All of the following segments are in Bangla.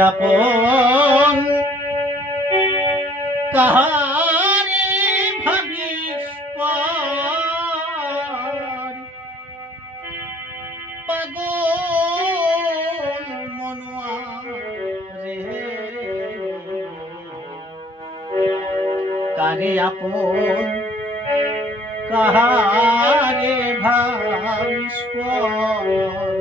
আপন কাহারে ভাবিস পাগল মনোয়া রে কারে আপন? কাহারে ভাবিস পর?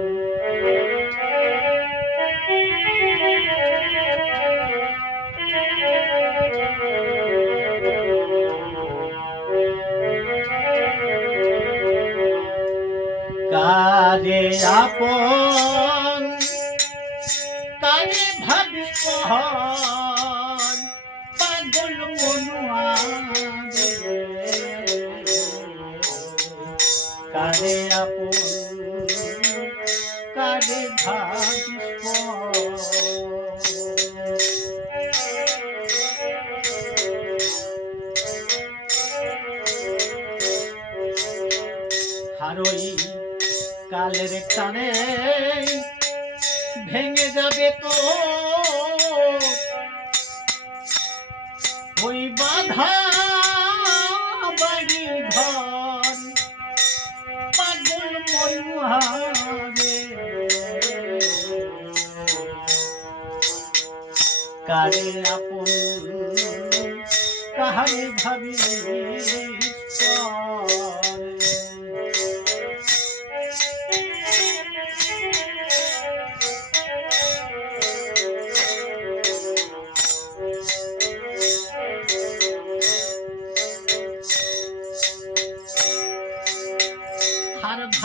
আপন কারে ভাবিস পহন পাগল মনুয়া। কারে আপন কারে পহন হারই কালের টানে ভেঙে যাবে তো। ওই বাধা বাড়ি ঘর, পাগল মনুহারে কারে আপন, কাহারে ভাবি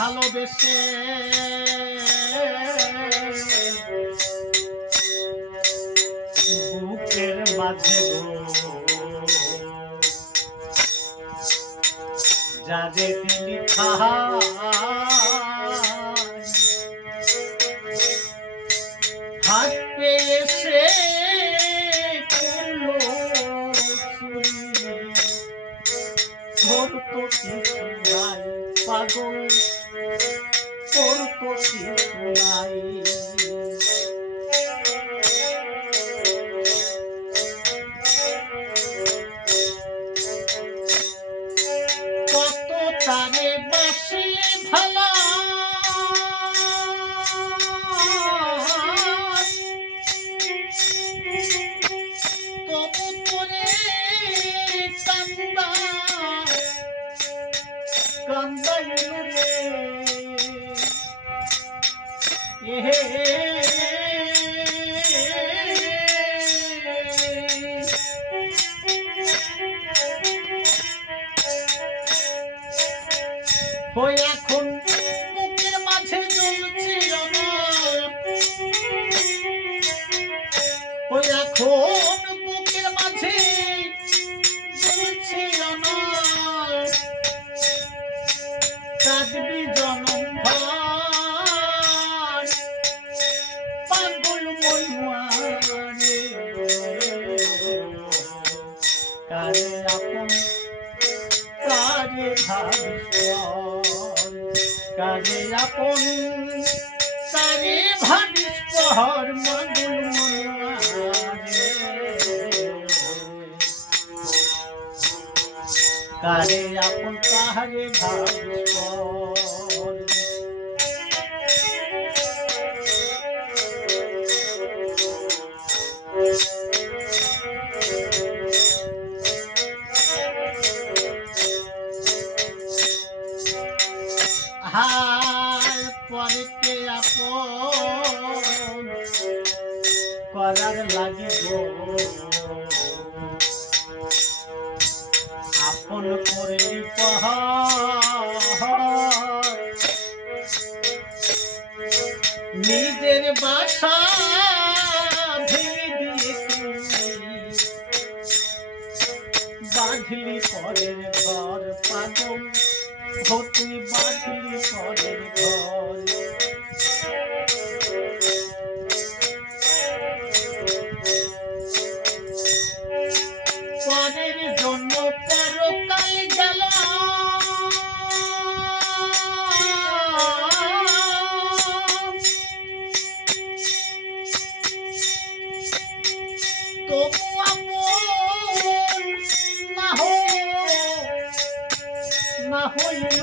ভালোবেসে। বুকের মাঝে যাদের তিনি হাত হই এখন বুকের মাঝে জ্বলছে ওই এখন বুকের মাঝে জ্বলছে কাঁদবি জনম পাগল মনুয়ারে কারে ভাবিস পহর মগুল কারে আপন কাহারে ভাবিস পর হার আপন করার লাগে গো আপন করলি পাহাড় নিজের বাসা বাঁধলি পরের ঘর পাগল হো তুই বাঁধলি পরের ঘর পরের জন্য পরকাল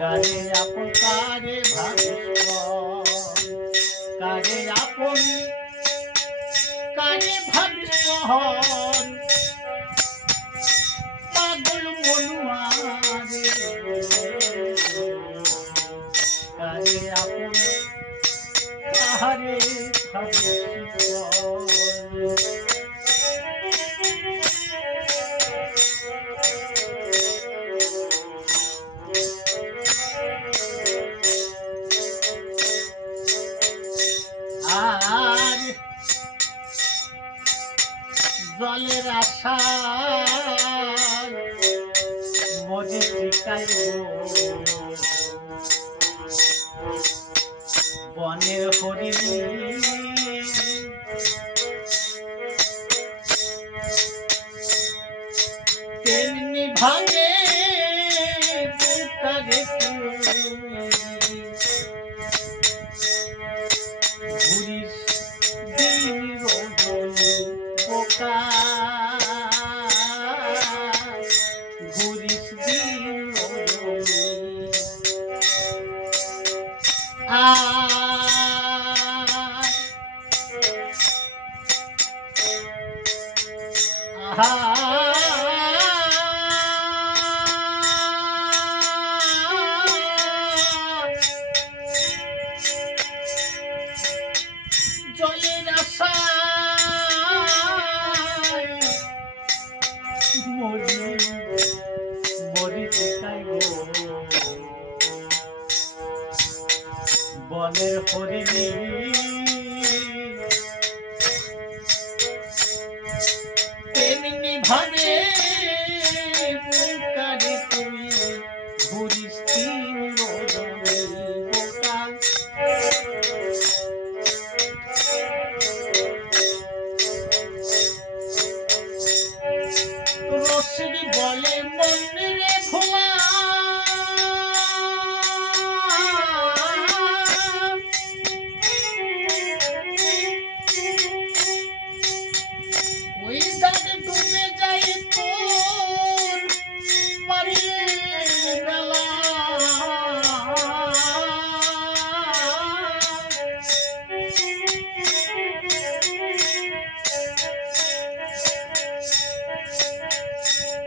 কারে আপন কারে ভাবিস কারে আপন কারে ভাবিস পাগল মনুয়া কারে আপন কারে ভাবিস জলের আশা বনের হরি তেমনি ভাঙে আর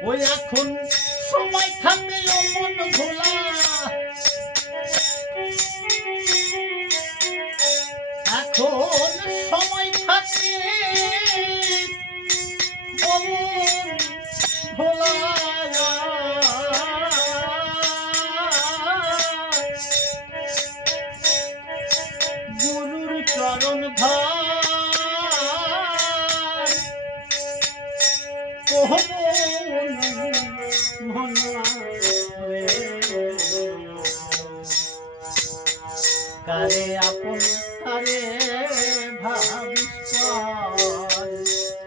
ওই এখন সময় থাকলে মন ভোলা কারে আপন, কারে ভাবিস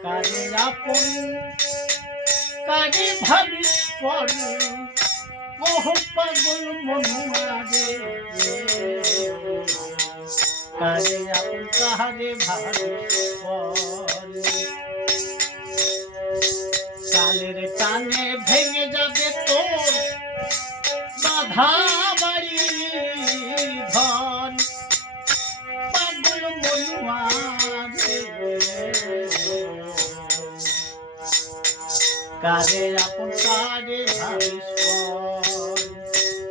কারে। আপন, কারে ভাবিস পর মোহ পাগল মনুয়া রে কারে আপন, কারে ভাবিস পর কালের টানে ভেঙে যাবে তোর বাধা। কারে আপন কারে ভাবিস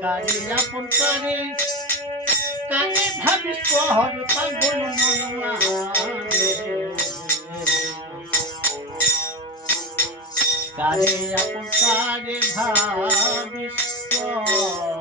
কারে আপন কারে কারে ভাবিস পর পাগল মনুয়া কারে আপন কারে ভাবিস পর